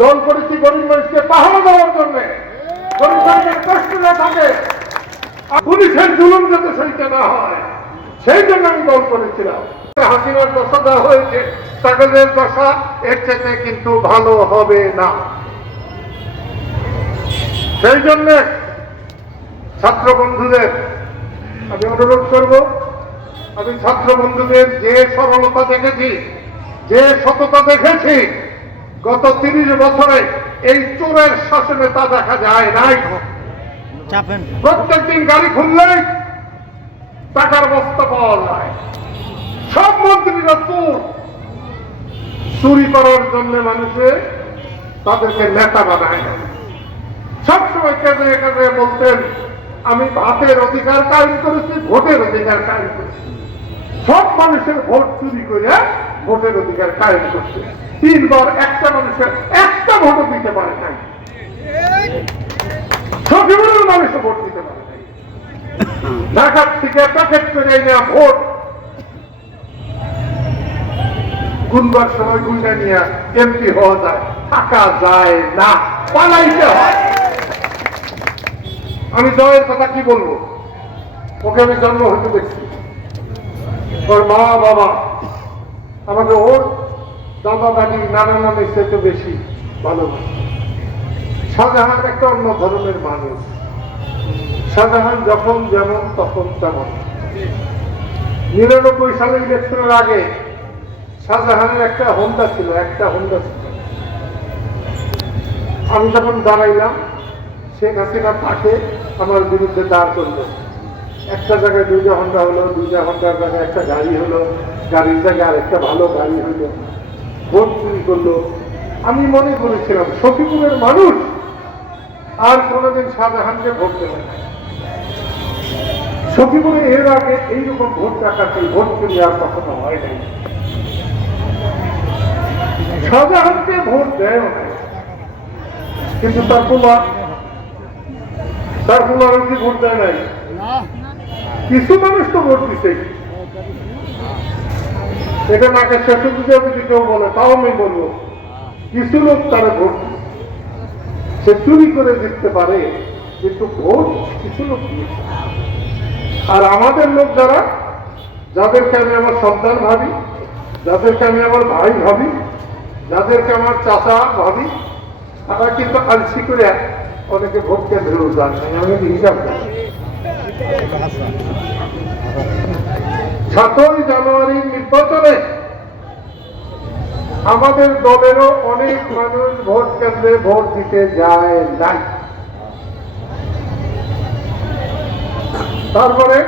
দল করেছি গরিব মানুষকে পাহাড় দেওয়ার জন্য। থাকে। পুলিশের জুলুম যাতে সইতে না হয়, সেই জন্য আমি দল করেছিলাম। হাসিনার দশা দেওয়া হয়েছে তাদের দশা, এর চাইতে কিন্তু ভালো হবে না। সেই জন্য ছাত্র বন্ধুদের, আমি অনুরোধ করব, আমি ছাত্র বন্ধুদের যে সরলতা দেখেছি, যে সততা দেখেছি গত তিরিশ বছরে এই চোরের শাসনে তা দেখা যায় নাই। চাপেন। প্রত্যেক দিন গাড়ি খুললেই টাকার বস্তা পাওয়া যায়। সব মন্ত্রীরা চোর। চুরি করার জন্য মানুষে তাদেরকে নেতা বানায় না। সবসময় কেঁদে কেঁদে বলতেন আমি ভাতের অধিকার কায়েম করেছি ভোটের অধিকার কায়েম করেছি। সব মানুষের ভোট চুরি করে ভোটের অধিকার কায়েম করছে। তিনবার একটা মানুষের একটা ভোট দিতে পারে নাই। সময় গুন্ডা নিয়ে হওয়া যায়, থাকা যায় না হয়। আমি জয়ের কথা কি বলব? ওকে আমি জন্ম হতে দেখছি। ওর মা, বাবা আমাকে ওর দাদা দাদি নানা নামের তো বেশি ভালোবাসে। শাহজাহান একটা অন্য ধরনের মানুষ। শাহজাহান যখন যেমন, তখন তেমন। নিরানব্বই সালে ইলেকশনের আগে শাহজাহানের একটা হোন্ডা ছিল, একটা হোন্ডা ছিল। আমি যখন দাঁড়াইলাম, শেখ হাসিনা তাকে আমার বিরুদ্ধে দাঁড় করল একটা জায়গায় দুইটা হন্ডা হলো, দুইটা হন্ডার জায়গায় একটা গাড়ি হলো, গাড়ির জায়গায় আরেকটা ভালো গাড়ি হলো। ভোট চুরি করল। আমি মনে করেছিলাম সখীপুরের মানুষ আর কোনোদিন শাহজাহানকে ভোট দেবে না। সখীপুরে এর আগে এইরকম ভোট ডাকাতি ভোট চুরি আর কখনো হয় নাই। শাহজাহানকে ভোট দেয় না কিন্তু তার কুমার তার কি ভোট দেয় নাই। কিছু মানুষ তো ভোট দিছে এটা নাকে শেষে যদি কেউ বলে, তাও আমি বলব, কিছু লোক তারা ভোট সে চুরি করে জিততে পারে, কিন্তু ভোট কিছু লোক আর আমাদের লোক যারা, যাদেরকে আমি আমার সন্তান ভাবি, যাদেরকে আমি আমার ভাই ভাবি, যাদেরকে আমার চাচা ভাবি, তারা কিন্তু আলসি করে অনেকে ভোট কেন্দ্রেও যান আমি হিসাব সাতই জানুয়ারি নির্বাচনে আমাদের দলেরও অনেক মানুষ ভোট কেন্দ্রে ভোট দিতে যায় নাই। তারপরে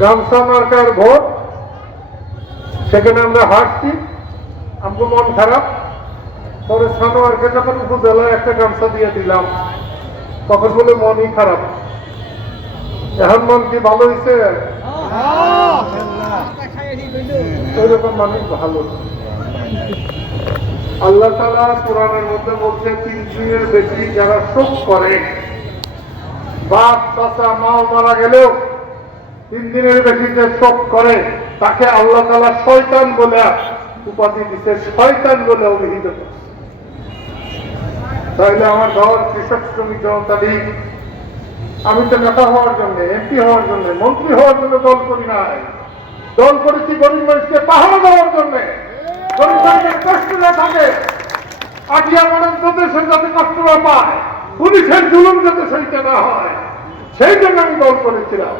গামছা মার্কার ভোট, সেখানে আমরা হারছি আমাকে মন খারাপ। পরে সানোয়ারকে যখন উপজেলায় একটা গামছা দিয়ে দিলাম তখন বলে মনই খারাপ। এখন মন কি ভালো হয়েছে ওইরকম মানুষ ভালো। আল্লাহ তালা কোরআনের মধ্যে বলছে, তিন দিনের বেশি যারা শোক করে, বাপ, চাচা, মাও মারা গেলেও তিন দিনের বেশি যে শোক করে, তাকে আল্লাহ তালা শয়তান বলে উপাধি দিতে শয়তান বলে অভিহিত করছে। তাইলে আমার দল কৃষক শ্রমিক জনতা লীগ। আমি তো নেতা হওয়ার জন্য, এমপি হওয়ার জন্য, মন্ত্রী হওয়ার জন্য দল করি নাই। দল করেছি গরিব মানুষকে পাহাড় দেওয়ার জন্য। গরিব মানুষের কষ্ট না থাকে, আটিয়া মানুষ দেশের যাতে কষ্ট না পায়, পুলিশের জুলুম যাতে সইতে না হয়, সেই জন্য আমি দল করেছিলাম।